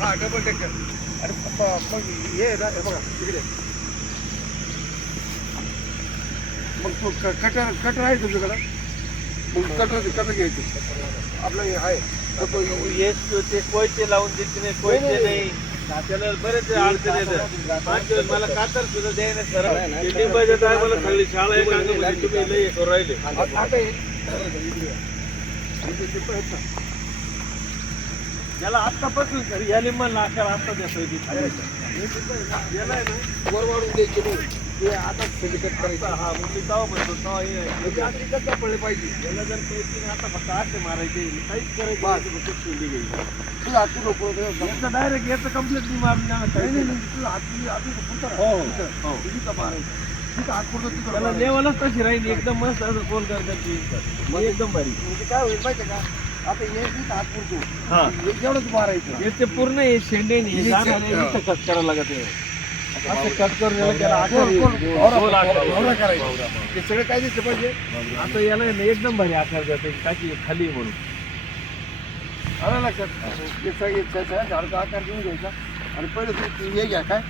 हा double decker अरे मग हे ना हे बघा तिकडे मग तो कटर कटर आहे तुझ्याकडं मग कटर कटर घ्यायचं आपलं हे आहे तो येस ते कोयते लावून देते नाही। कोयते नाही। त्याला बरेच अडचण येतात. मला कातर सुद्धा द्यायला सर लिंबाच्या सगळी शाळा आहे अंगामध्ये तुम्ही लई राहिले. या. याला आत्तापासून सर या लिंबाला आकार आत्ता देतोय ना, याला आहे ना वर वाढून नाही. ते आता करायचं. हा मग मी तेव्हा म्हणतो हे म्हणजे आधी कसं पडले पाहिजे? याला जर पैसे आता फक्त आठे मारायचे काहीच करायचं. नाही, फक्त शिंदी घ्यायची तुला हातू नको नाही याचं डायरेक्ट याचं कंप्लीट मी मारून नाही नाही तुला हातू हातू पुरतं हो, हो. हो. तिथं मारायचं. तिथं हात पुरतं तिथं त्याला मारायचं. लेवलच तशी राहील एकदम मस्त असं कोण करतात ती. एकदम भारी. म्हणजे काय होईल माहिती का? आता हे इथं हात पुरतो. हा. एवढंच मारायचं. याचे पूर्ण हे शेंडे नाही हे जाणार शेंडे, इथं कट करायला लागत आहे. असं कट करून याला त्याला आकार गोल- येईल. गोल आकार. हे सगळं काय दिसलं पाहिजे? आता याला आहे ना एकदम भारी आकार जाते टाकी खाली आहे म्हणून. आलं लक्षात? याचा याचा झाडचा आकार घेऊन घ्यायचा. आणि पहिले तू हे घ्या काय?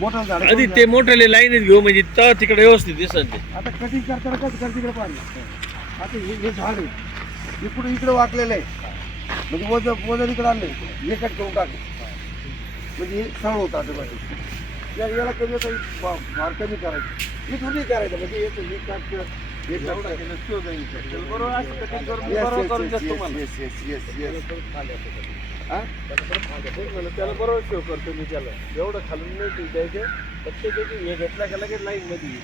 मोठं झाड आधी ते मोठ्याले लाईनच घेऊ म्हणजे तर तिकडे व्यवस्थित दिसत ते. आता कटिंग करताना काय कर तिकडे पाहिजे आता हे हे झाड आहे. इकडे इकडे वाकलेलं आहे. म्हणजे वजन वजन इकडे आणलंय. हे कट करून टाक म्हणजे हे सरळ होतं ऑटोमॅटिक या याला कधी आता भा- भार कमी करायचं इथून नाही करायचं म्हणजे याचं हे कट केलं हे कट केलं शिव जाईल इथे. बरोबर असं करून मी बरोबर करून देतो तुम्हाला. हा? तेच म्हणलं, त्याला बरोबर सेव करतो मी त्याला एवढं खालून नाही ते द्यायचे फक्त त्याची हे घेतला का लगेच लाईन मध्ये येईल.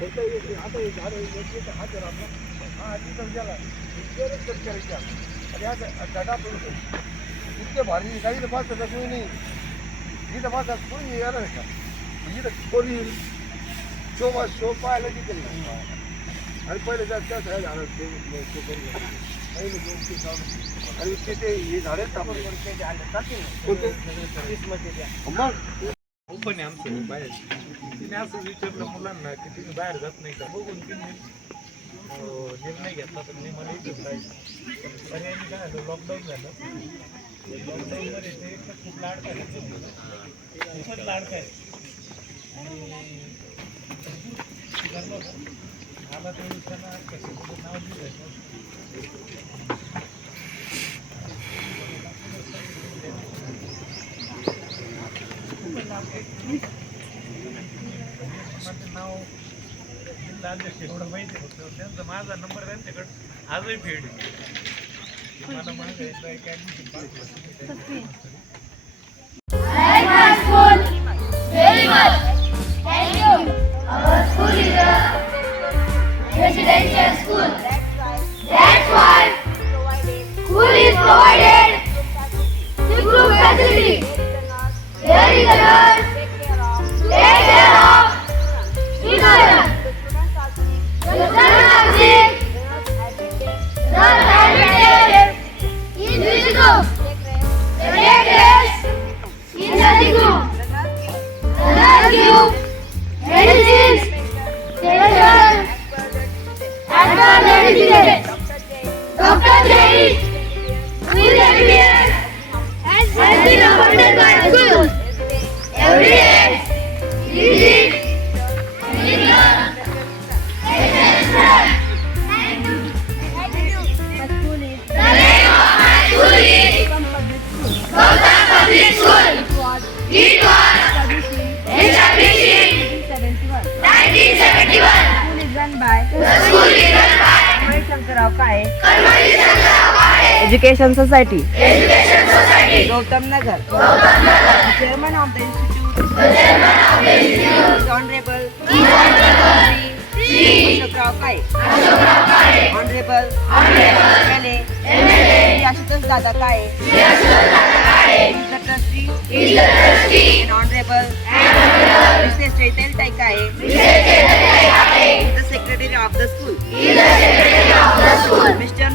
फक्त हे- आता हे झाड हात आहे आपला. हा, तिथं गेला. इतकं कट करायचं. आणि आता गटा पडतो. इतके भारी काही तर पाच नाही इथं माझा कोणी येणार आहे का इथं कोणी शो शो पाहायला तिथे नाही आणि पहिले त्या त्या झाडं घ्या. पहिले दोन तीन झाडं. आणि ते ते हे झाडे आपण मग ओपन आहे आमचं बाहेर तिने असं विचारलं मुलांना की तुम्ही बाहेर जात नाही का बघून तिने निर्णय घेतला तर मी मला इथं जायचं पर्यायाने काय झालं लॉकडाऊन झालं खूप लाडका आहे खूपच लाडका आहे आणि आला तर त्यांना कशाचं नाव दिलं माझं नाव जिल्हा अध्यक्ष एवढं माहिती होतं त्यांचा माझा नंबर त्यांच्याकडं आजही फेड. Gimana mana saya kan sempat. Tapi. Shantrao Kale education society Gautam Nagar chairman of the institute honourable Ashokrao Kale honourable Ashutosh Dada Kale honorable the secretary of the school. Is the secretary of the school. Mr.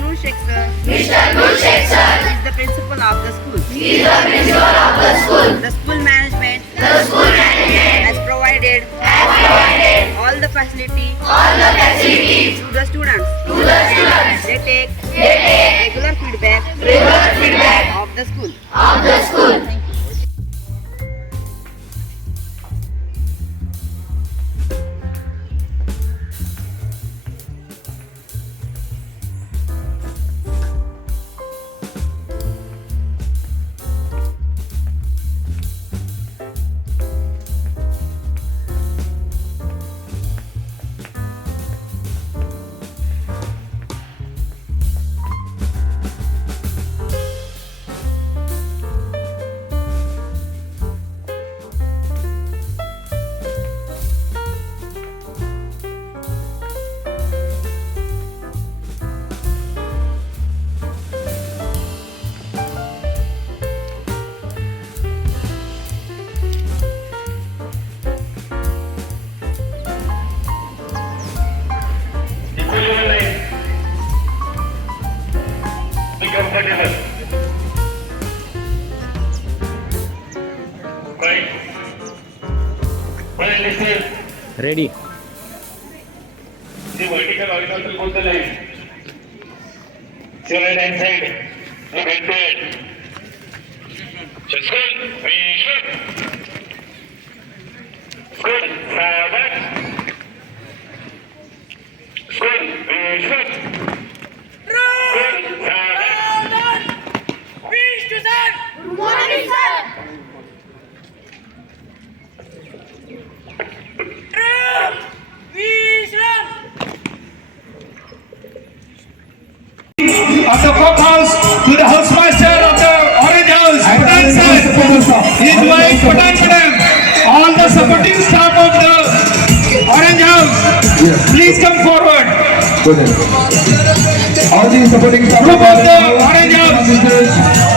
Sir. Mr. Is the principal of the school. He is the principal of the school. The school management the school management has provided has provided all the all the facilities to the students. to the students. They take they take regular feedback regular feedback of the school. Comfortable ready G vertical horizontal बोलत नाही seven side to the housemaster of the Orange House, Patan sir, his wife Patan madam, all the supporting staff of the Orange House, please come forward. All the supporting staff of the Orange House.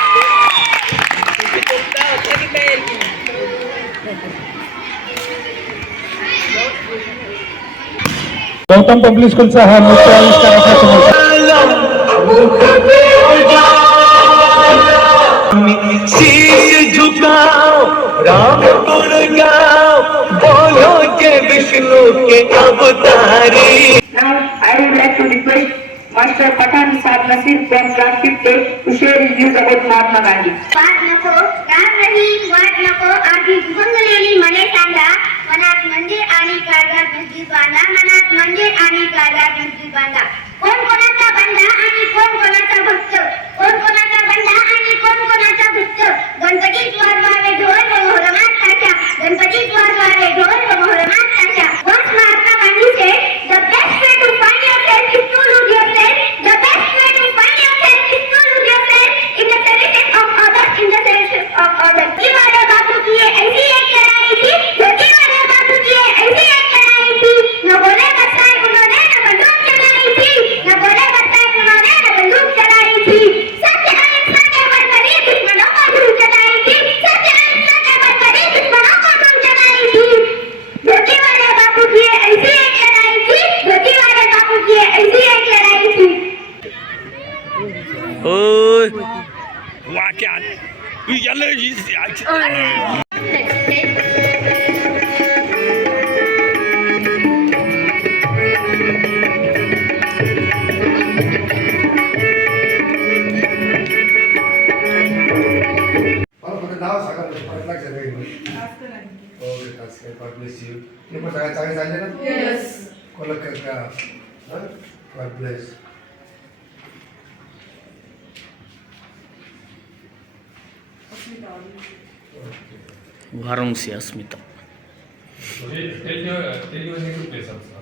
Gautam public स्कूलचा हा मोठा आविष्कार master Pathan साहब नसीब बम जाकिर के कुशेर जी जगत महात्मा गांधी वाट नको राम रहीम वाट नको. आधी मने सांगा. मनात मंदिर आणि काळजात मस्जिद बांधा. मनात मंदिर आणि काळजात मस्जिद बांधा. कोण कोणाचा बंदा आणि कोण कोणाचा भक्त? कोण कोणाचा बंदा आणि कोण कोणाचा भक्त? गणपतीत वाजवावे ढोल व मोहरमात ताशा गणपतीत वाजवावे ढोल place. Varanasi Asmita. Tell your, tell your name to play some song.